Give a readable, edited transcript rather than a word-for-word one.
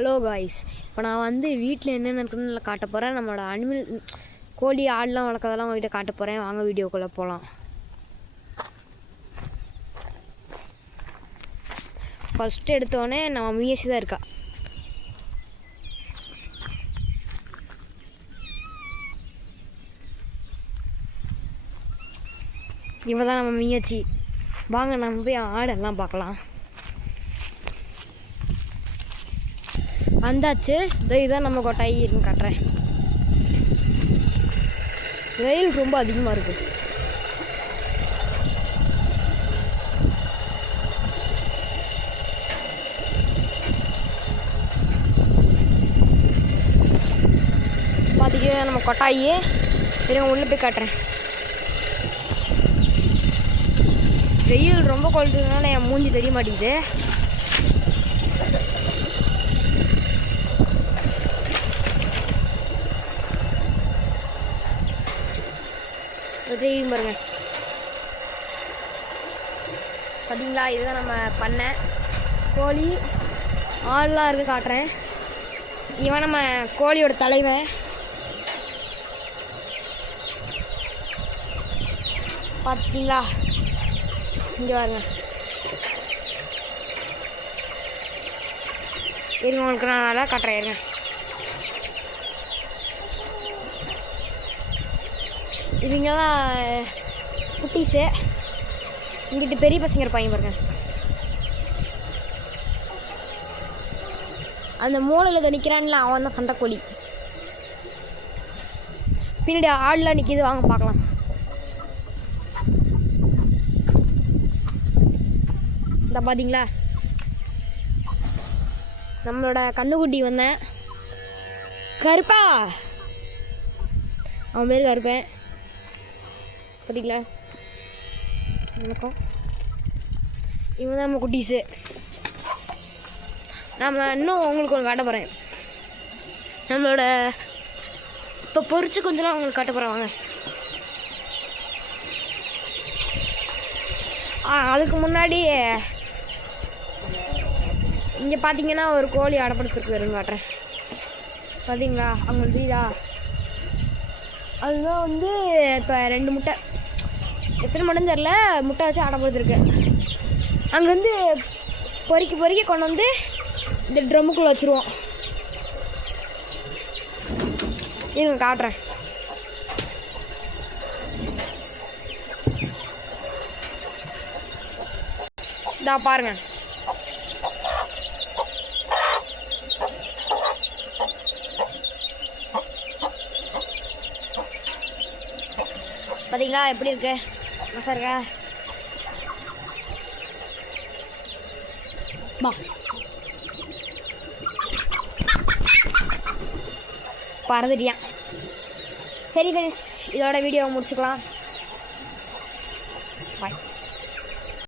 Hello guys, இப்போ நான் வந்து வீட்டில் என்னென்ன இருக்குன்னு காட்ட போகிறேன். நம்மளோட அனிமல் கோழி ஆடெலாம் வளர்க்கறதெல்லாம் உங்கள்கிட்ட காட்ட போகிறேன். வாங்க வீடியோக்குள்ளே போகலாம். ஃபஸ்ட்டு எடுத்தோடனே நம்ம மீயசி தான் இருக்கா. இவ தான் நம்ம மீயாச்சி. வாங்க நம்ம போய் ஆடெல்லாம் பார்க்கலாம். வந்தாச்சு. இதான் நம்ம கொட்டாயி இருக்குன்னு காட்டுறேன். வெயில் ரொம்ப அதிகமாக இருக்குது. பார்த்தீங்கன்னா நம்ம கொட்டாயி இருங்க உள்ளே போய் காட்டுறேன். வெயில் ரொம்ப கொளுத்துறதுனால என் மூஞ்சி தெரிய மாட்டேங்குது. தெரியும் பாருங்க. பார்த்தீங்களா, இதுதான் நம்ம பண்ண கோழி ஆடெலாம் இருக்குது காட்டுறேன். இவன் நம்ம கோழியோட தலைவன். பார்த்தீங்களா, இங்கே பாருங்க. இருங்க உங்களுக்கு நான் நல்லா காட்டுறேன். இருங்க. இவங்கெல்லாம் குட்டீஸு. இங்கிட்டு பெரிய பசங்க இருப்பாங்க பாருங்க. அந்த மூளையில் நிற்கிறான்ல அவன் தான் சண்டைக்கோழி. பின்னாடி ஆடெலாம் நிற்கிது, வாங்க பார்க்கலாம். இந்த பார்த்தீங்களா நம்மளோட கண்ணுக்குட்டி வந்தேன். கருப்பா, அவன் பேர் கருப்பேன். பார்த்தீங்களா, வணக்கம். இவன் தான் நம்ம குட்டீஸு. நம்ம இன்னும் உங்களுக்கு ஒன்று காட்ட போகிறேன். நம்மளோட இப்போ பொறிச்சு கொஞ்சம் உங்களுக்கு காட்ட போகிறேன் வாங்க. அதுக்கு முன்னாடி இங்கே பார்த்தீங்கன்னா ஒரு கோழி அடப்படுத்துருக்கு வருங்க காட்டுறேன். பார்த்தீங்களா, அவங்க தெரியுதா, அதுதான் வந்து இப்போ 2 முட்டை, எத்தனை மணின்னு தெரில, முட்டை வச்சு அடப்படுத்துருக்கு. அங்கேருந்து பொறுக்கி கொண்டு வந்து இந்த ட்ரம்முக்குள்ளே வச்சுருவோம். இருங்க காட்டுறேன். இதா பாருங்க. பார்த்தீங்களா எப்படி இருக்கு, மசா இருக்கா. பறந்துட்டியான். சரி ஃப்ரெண்ட்ஸ், இதோட வீடியோவை முடிச்சுக்கலாம். பாய்.